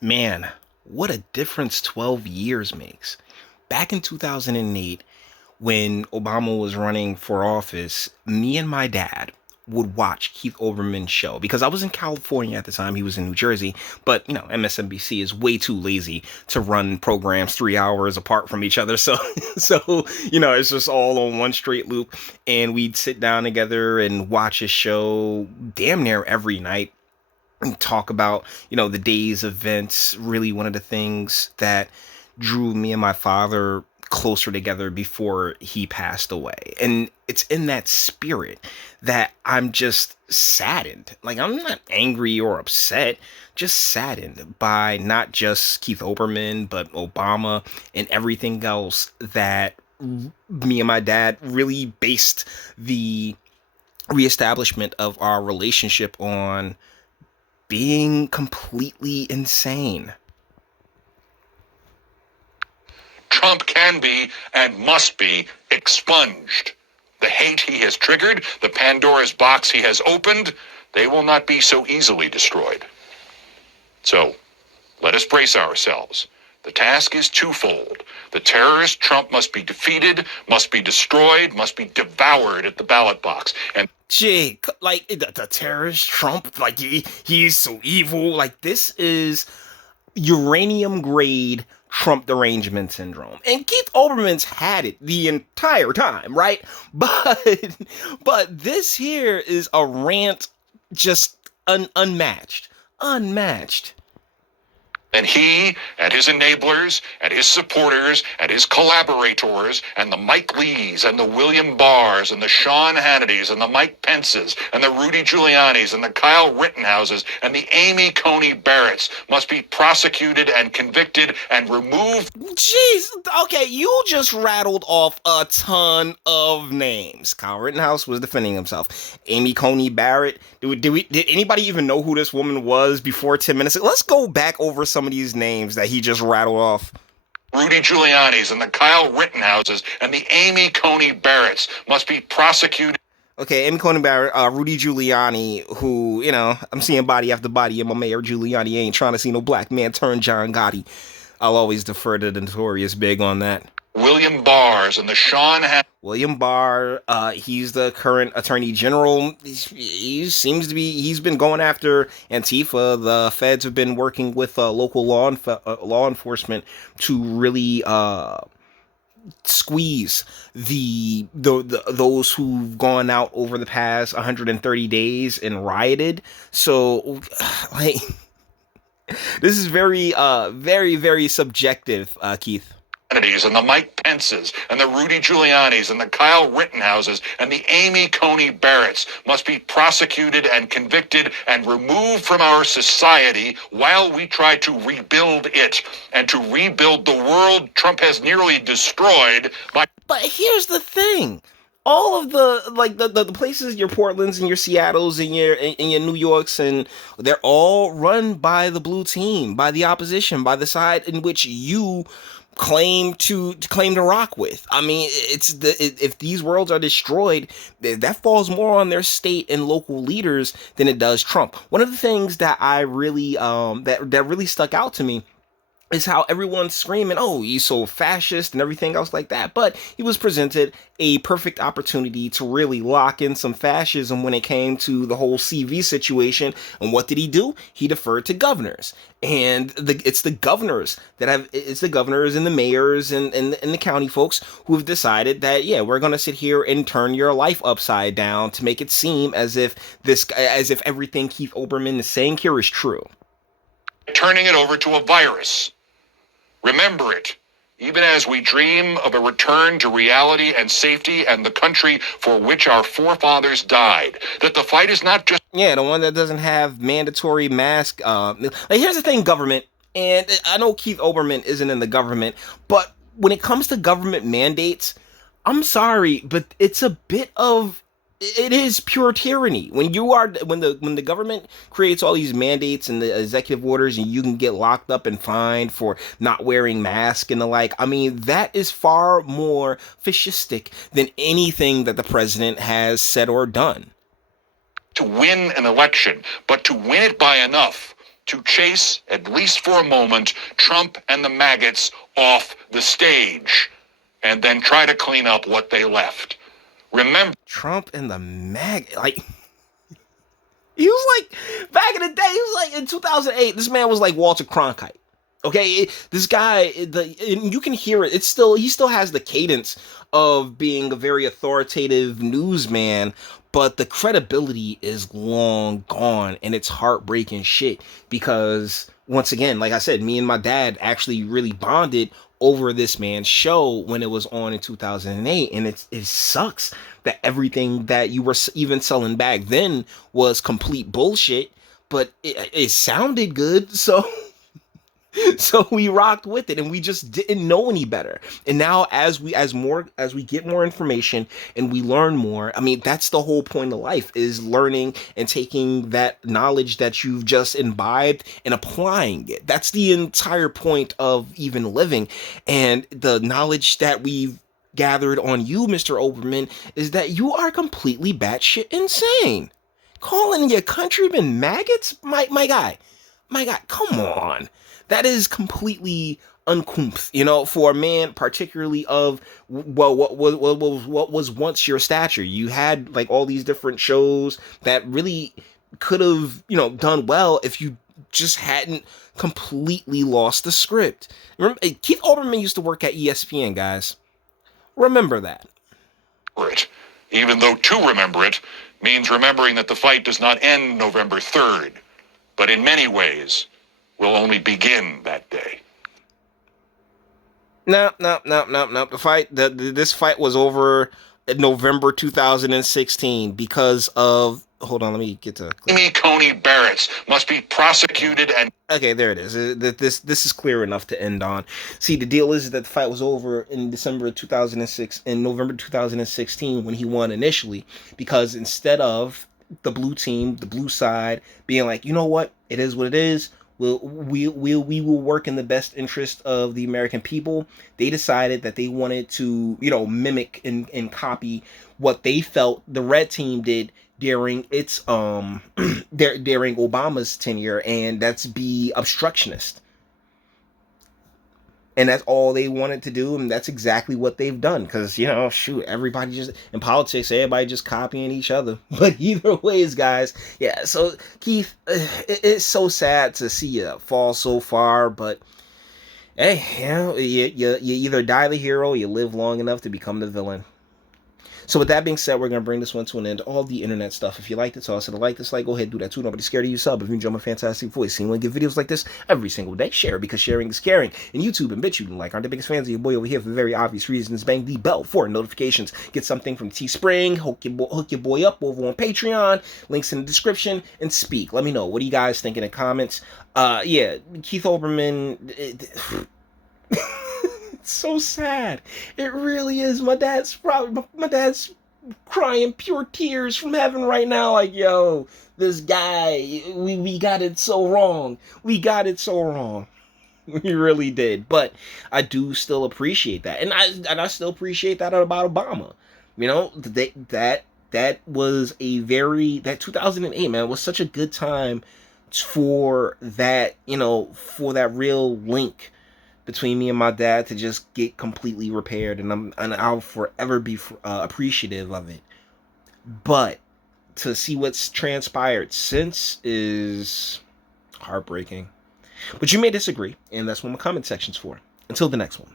Man, what a difference 12 years makes. Back in 2008, when Obama was running for office, me and my dad would watch Keith Olbermann's show because I was in California at the time. He was in New Jersey, but MSNBC is way too lazy to run programs 3 hours apart from each other. So, it's just all on one straight loop. And we'd sit down together and watch his show damn near every night and talk about the day's events. Really one of the things that drew me and my father closer together before he passed away. And it's in that spirit that I'm just saddened. Like, I'm not angry or upset, just saddened by not just Keith Olbermann but Obama and everything else that me and my dad really based the reestablishment of our relationship on being completely insane. Trump can be and must be expunged. The hate he has triggered, the Pandora's box he has opened, they will not be so easily destroyed. So, let us brace ourselves. The task is twofold. The terrorist Trump must be defeated, must be destroyed, must be devoured at the ballot box. And Jake, like the terrorist Trump, like he's so evil. Like, this is uranium grade Trump derangement syndrome. And Keith Olbermann's had it the entire time, right? But this here is a rant just unmatched. Unmatched. And he, and his enablers, and his supporters, and his collaborators, and the Mike Lees, and the William Barrs, and the Sean Hannitys, and the Mike Pences, and the Rudy Giulianis, and the Kyle Rittenhouses, and the Amy Coney Barretts must be prosecuted and convicted and removed. Jeez, okay, you just rattled off a ton of names. Kyle Rittenhouse was defending himself. Amy Coney Barrett. Did anybody even know who this woman was before 10 minutes ago? Let's go back over some of these names that he just rattled off. Rudy Giuliani's and the Kyle Rittenhouses and the Amy Coney Barretts must be prosecuted. Okay, Amy Coney Barrett, Rudy Giuliani, who, I'm seeing body after body, and my mayor Giuliani ain't trying to see no black man turn John Gotti. I'll always defer to the notorious Big on that. William Barrs and the Sean William Barr, he's the current attorney general. He seems to be, he's been going after Antifa. The feds have been working with local law enforcement to really squeeze the those who've gone out over the past 130 days and rioted. So, like, this is very, very subjective, Keith. And the Mike Pences, and the Rudy Giulianis, and the Kyle Rittenhouses, and the Amy Coney Barretts must be prosecuted and convicted and removed from our society while we try to rebuild it and to rebuild the world Trump has nearly destroyed by... But here's the thing. All of the places, your Portlands and your Seattles and your New Yorks, and they're all run by the blue team, by the opposition, by the side in which you claim to rock with. I mean, if these worlds are destroyed, that falls more on their state and local leaders than it does Trump. One of the things that I really that really stuck out to me is how everyone's screaming, oh, he's so fascist and everything else like that. But he was presented a perfect opportunity to really lock in some fascism when it came to the whole CV situation. And what did he do? He deferred to governors. And it's the governors and the mayors and the county folks who have decided that, yeah, we're going to sit here and turn your life upside down to make it seem as if everything Keith Olbermann is saying here is true. Turning it over to a virus. Remember it, even as we dream of a return to reality and safety and the country for which our forefathers died, that the fight is not just... Yeah, the one that doesn't have mandatory mask. Here's the thing, government, and I know Keith Olbermann isn't in the government, but when it comes to government mandates, I'm sorry, but it's a bit of... It is pure tyranny. When the government creates all these mandates and the executive orders, and you can get locked up and fined for not wearing masks and the like. I mean, that is far more fascistic than anything that the president has said or done. To win an election, but to win it by enough to chase, at least for a moment, Trump and the maggots off the stage and then try to clean up what they left. Remember, Trump and the like, he was like, back in the day, he was like, in 2008, this man was like Walter Cronkite. Okay, this guy, and you can hear it. It's still, he still has the cadence of being a very authoritative newsman, but the credibility is long gone, and it's heartbreaking shit. Because once again, like I said, me and my dad actually really bonded over this man's show when it was on in 2008, and it sucks that everything that you were even selling back then was complete bullshit, but it sounded good, so so we rocked with it, and we just didn't know any better. And now as we get more information and we learn more, I mean, that's the whole point of life, is learning and taking that knowledge that you've just imbibed and applying it. That's the entire point of even living. And the knowledge that we've gathered on you, Mr. Olbermann, is that you are completely batshit insane. Calling your countrymen maggots? My guy, come on. That is completely uncouth, for a man, particularly of, well, what was once your stature. You had like all these different shows that really could have, done well if you just hadn't completely lost the script. Remember, Keith Olbermann used to work at ESPN, guys. Remember that. it, even though to remember it means remembering that the fight does not end November 3rd, but in many ways will only begin that day. No. This fight was over in November 2016 because of. Hold on, let me get to. Amy Coney Barrett must be prosecuted and. Okay, there it is. This is clear enough to end on. See, the deal is that the fight was over in December 2006, in November 2016 when he won initially, because instead of the blue team, the blue side, being like, you know what, it is what it is. We will work in the best interest of the American people. They decided that they wanted to, mimic and copy what they felt the red team did during its during Obama's tenure, and that's be obstructionist. And that's all they wanted to do, and that's exactly what they've done. Because, shoot, everybody just, in politics, everybody just copying each other. But either ways, guys, yeah, so, Keith, it's so sad to see you fall so far, but, hey, you either die the hero or you live long enough to become the villain. So with that being said, we're going to bring this one to an end. All the internet stuff. If you liked it, so I said like, dislike, go ahead, do that too. Nobody's scared of you, sub. If you enjoy my fantastic voice, see me get videos like this every single day. Share, because sharing is caring. And YouTube and Bitchute and like aren't the biggest fans of your boy over here for very obvious reasons. Bang the bell for notifications. Get something from Teespring. Hook your boy up over on Patreon. Links in the description. And speak. Let me know. What do you guys think in the comments? Yeah, Keith Olbermann. It's so sad. It really is. My dad's crying pure tears from heaven right now. Like, yo, this guy, we got it so wrong. We got it so wrong. We really did. But I do still appreciate that, and I still appreciate that about Obama. That was that 2008, man, was such a good time for that. For that real link between me and my dad to just get completely repaired, and I'll forever be appreciative of it. But to see what's transpired since is heartbreaking. But you may disagree, and that's what my comment section's for. Until the next one.